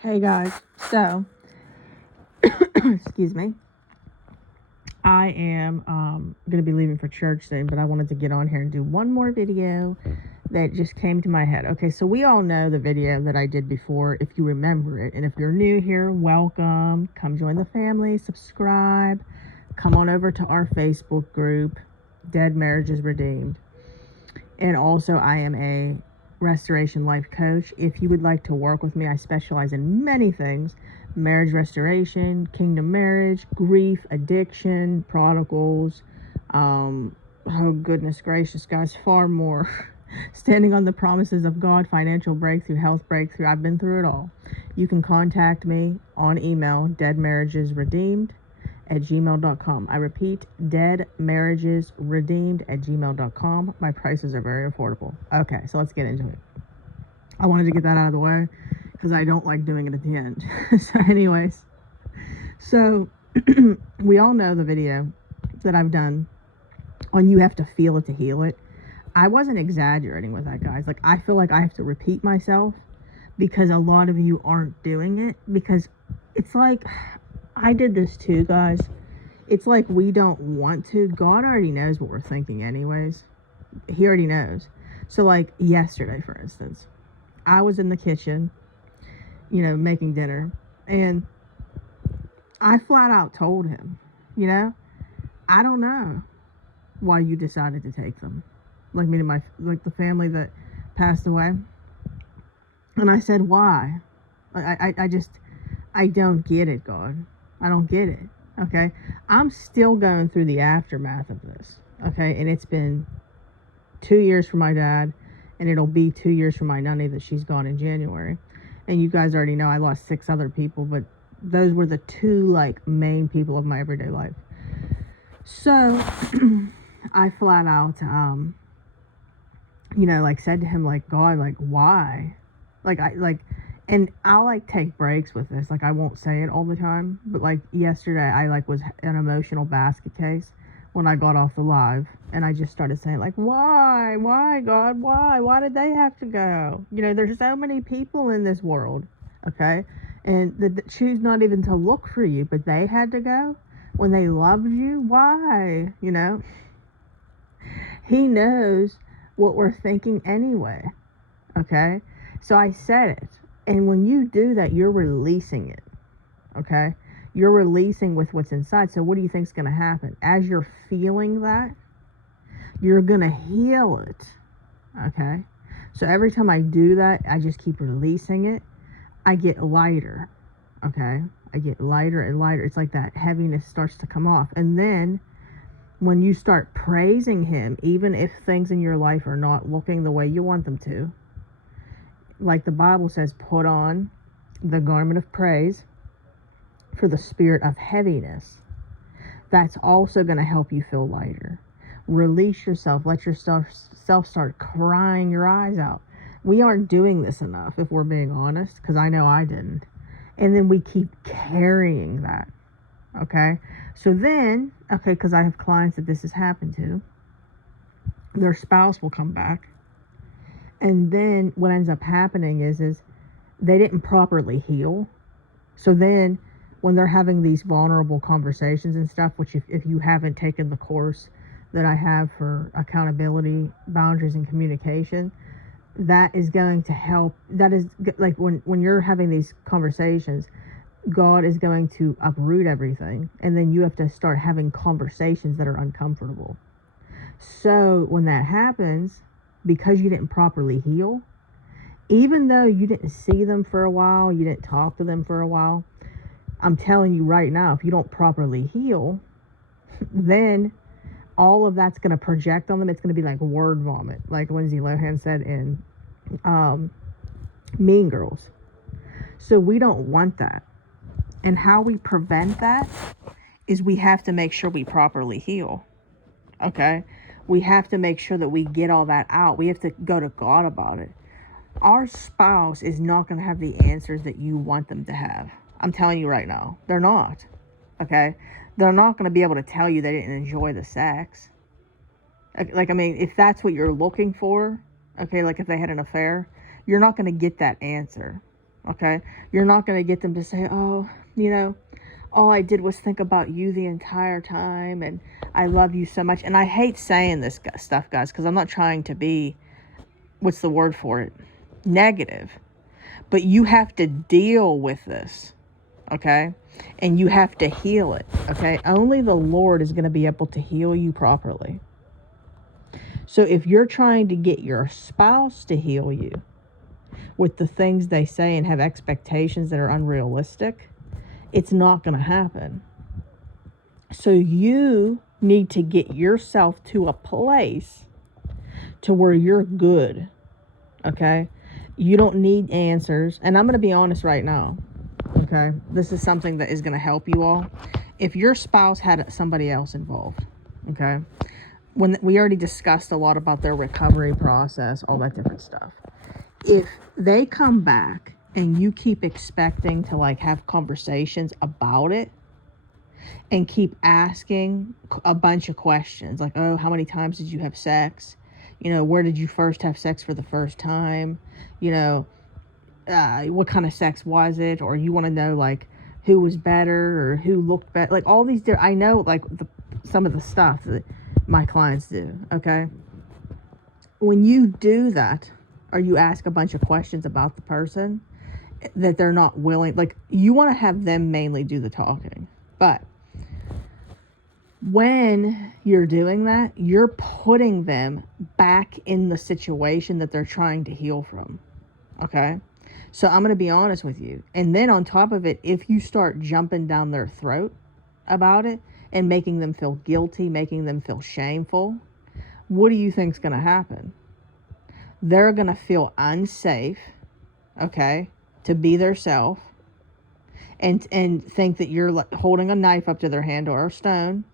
Hey guys, so excuse me. I am gonna be leaving for church soon, but I wanted to get on here and do one more video that just came to my head. Okay, so we all know the video that I did before, if you remember it. And if you're new here, welcome. Come join the family, subscribe, come on over to our Facebook group, Dead Marriages Redeemed. And also, I am a restoration life coach. If you would like to work with me, I specialize in many things: marriage restoration, kingdom marriage, grief, addiction, prodigals. Oh, goodness gracious, guys, far more. Standing on the promises of God, financial breakthrough, health breakthrough. I've been through it all. You can contact me on email, deadmarriagesredeemed@gmail.com. I repeat, deadmarriagesredeemed@gmail.com. My prices are very affordable. Okay, so let's get into it. I wanted to get that out of the way because I don't like doing it at the end. So anyways, so we all know the video that I've done on you have to feel it to heal it. I wasn't exaggerating with that, guys. Like, I feel like I have to repeat myself because a lot of you aren't doing it, because it's like, I did this too, guys. It's like we don't want to. God already knows what we're thinking anyways. He already knows. So like yesterday, for instance, I was in the kitchen, making dinner, and I flat out told him, I don't know why you decided to take them. Like, me to the family that passed away. And I said, why? I don't get it, God. I don't get it. Okay. I'm still going through the aftermath of this. Okay. And it's been 2 years for my dad, and it'll be 2 years for my nanny that she's gone in January. And you guys already know I lost 6 other people, but those were the 2 main people of my everyday life. So I flat out, said to him, God, why? And I'll take breaks with this. I won't say it all the time, but yesterday I was an emotional basket case when I got off the live, and I just started saying why, God, why did they have to go? There's so many people in this world, okay, and that choose not even to look for you, but they had to go when they loved you. Why? He knows what we're thinking anyway, okay? So I said it. And when you do that, you're releasing it, okay? You're releasing with what's inside. So what do you think's going to happen? As you're feeling that, you're going to heal it, okay? So every time I do that, I just keep releasing it. I get lighter, okay? I get lighter and lighter. It's like that heaviness starts to come off. And then when you start praising him, even if things in your life are not looking the way you want them to, like the Bible says, put on the garment of praise for the spirit of heaviness. That's also going to help you feel lighter. Release yourself. Let yourself start crying your eyes out. We aren't doing this enough, if we're being honest, because I know I didn't. And then we keep carrying that. Okay? So then, because I have clients that this has happened to, their spouse will come back. And then what ends up happening is they didn't properly heal. So then when they're having these vulnerable conversations and stuff, which if you haven't taken the course that I have for accountability, boundaries, and communication, that is going to help. That is when you're having these conversations, God is going to uproot everything. And then you have to start having conversations that are uncomfortable. So when that happens, because you didn't properly heal, even though you didn't see them for a while, you didn't talk to them for a while, I'm telling you right now, if you don't properly heal, then all of that's going to project on them. It's going to be like word vomit, like Lindsay Lohan said in Mean Girls. So we don't want that. And how we prevent that is we have to make sure we properly heal. Okay? We have to make sure that we get all that out. We have to go to God about it. Our spouse is not going to have the answers that you want them to have. I'm telling you right now. They're not. Okay? They're not going to be able to tell you they didn't enjoy the sex. If that's what you're looking for, okay, if they had an affair, you're not going to get that answer. Okay? You're not going to get them to say, oh, all I did was think about you the entire time and I love you so much. And I hate saying this stuff, guys, because I'm not trying to be, what's the word for it? Negative. But you have to deal with this, okay? And you have to heal it, okay? Only the Lord is going to be able to heal you properly. So if you're trying to get your spouse to heal you with the things they say and have expectations that are unrealistic, it's not going to happen. So you need to get yourself to a place to where you're good, okay? You don't need answers. And I'm going to be honest right now, okay? This is something that is going to help you all. If your spouse had somebody else involved, okay? When we already discussed a lot about their recovery process, all that different stuff. If they come back and you keep expecting to like have conversations about it and keep asking a bunch of questions like, oh, how many times did you have sex? Where did you first have sex for the first time? What kind of sex was it? Or you want to know like who was better or who looked better? Like all these I know like some of the stuff that my clients do, okay? When you do that, or you ask a bunch of questions about the person that they're not willing, like you want to have them mainly do the talking. But when you're doing that, you're putting them back in the situation that they're trying to heal from, okay? So I'm going to be honest with you. And then on top of it, if you start jumping down their throat about it and making them feel guilty, making them feel shameful, what do you think's going to happen? They're going to feel unsafe, okay, to be their self and think that you're like holding a knife up to their hand or a stone.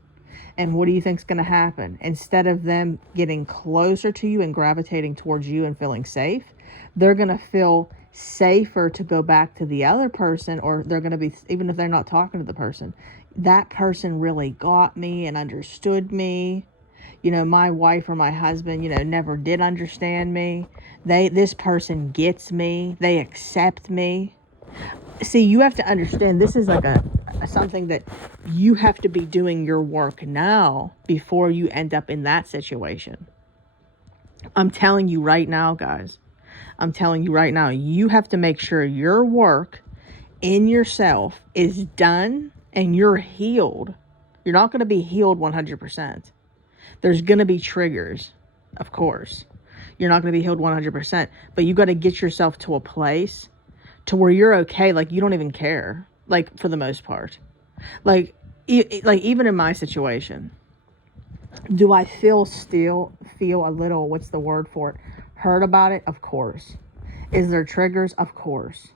And what do you think's going to happen? Instead of them getting closer to you and gravitating towards you and feeling safe, they're going to feel safer to go back to the other person, or they're going to be, even if they're not talking to the person, that person really got me and understood me. My wife or my husband, never did understand me. This person gets me. They accept me. See, you have to understand this is like something that you have to be doing your work now before you end up in that situation. I'm telling you right now, guys. I'm telling you right now, you have to make sure your work in yourself is done and you're healed. You're not going to be healed 100%. There's going to be triggers, of course. You're not going to be healed 100%, but you got to get yourself to a place to where you're okay. Like you don't even care, like for the most part. Like even in my situation, do I still feel a little, what's the word for it? Hurt about it? Of course. Is there triggers? Of course.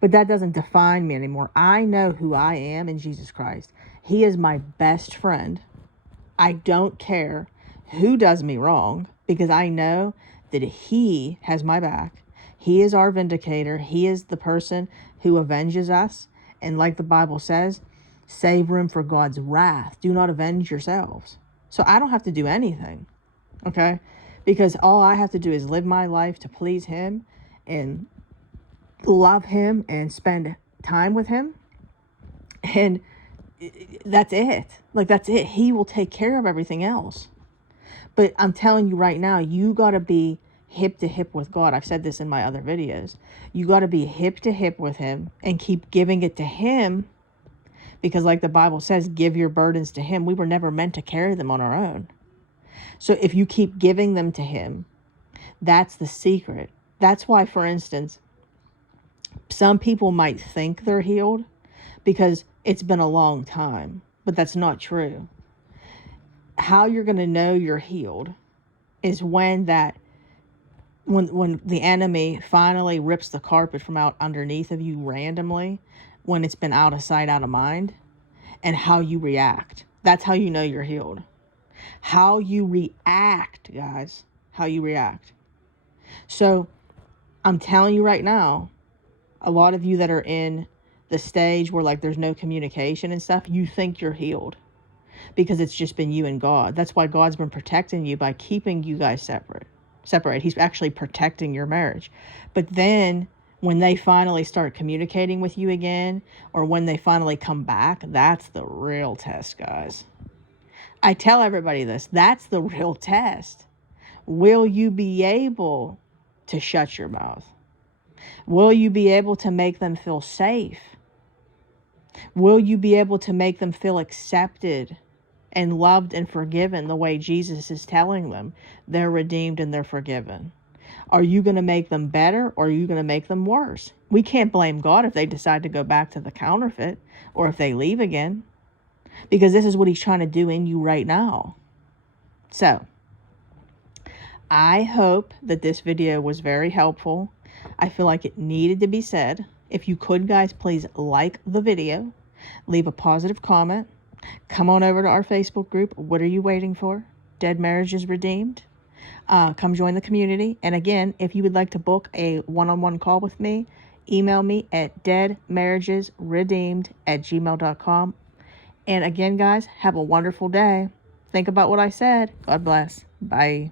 But that doesn't define me anymore. I know who I am in Jesus Christ. He is my best friend. I don't care who does me wrong because I know that he has my back. He is our vindicator. He is the person who avenges us. And like the Bible says, save room for God's wrath. Do not avenge yourselves. So I don't have to do anything, okay? Because all I have to do is live my life to please him and love him and spend time with him. And that's it. Like, that's it. He will take care of everything else. But I'm telling you right now, you got to be hip to hip with God. I've said this in my other videos. You got to be hip to hip with him and keep giving it to him. Because like the Bible says, give your burdens to him. We were never meant to carry them on our own. So if you keep giving them to him, that's the secret. That's why, for instance, some people might think they're healed because it's been a long time, but that's not true. How you're going to know you're healed is when the enemy finally rips the carpet from out underneath of you randomly, when it's been out of sight, out of mind, and how you react. That's how you know you're healed. How you react, guys. How you react. So I'm telling you right now, a lot of you that are in the stage where like there's no communication and stuff, you think you're healed because it's just been you and God. That's why God's been protecting you by keeping you guys separate. He's actually protecting your marriage. But then When they finally start communicating with you again, or when they finally come back, that's the real test, guys. I tell everybody this. That's the real test. Will you be able to shut your mouth? Will you be able to make them feel safe? Will you be able to make them feel accepted and loved and forgiven the way Jesus is telling them they're redeemed and they're forgiven? Are you going to make them better, or are you going to make them worse? We can't blame God if they decide to go back to the counterfeit or if they leave again, because this is what he's trying to do in you right now. So I hope that this video was very helpful. I feel like it needed to be said. If you could, guys, please like the video, leave a positive comment, come on over to our Facebook group. What are you waiting for? Dead Marriages Redeemed. Come join the community. And again, if you would like to book a one-on-one call with me, email me at deadmarriagesredeemed@gmail.com. And again, guys, have a wonderful day. Think about what I said. God bless. Bye.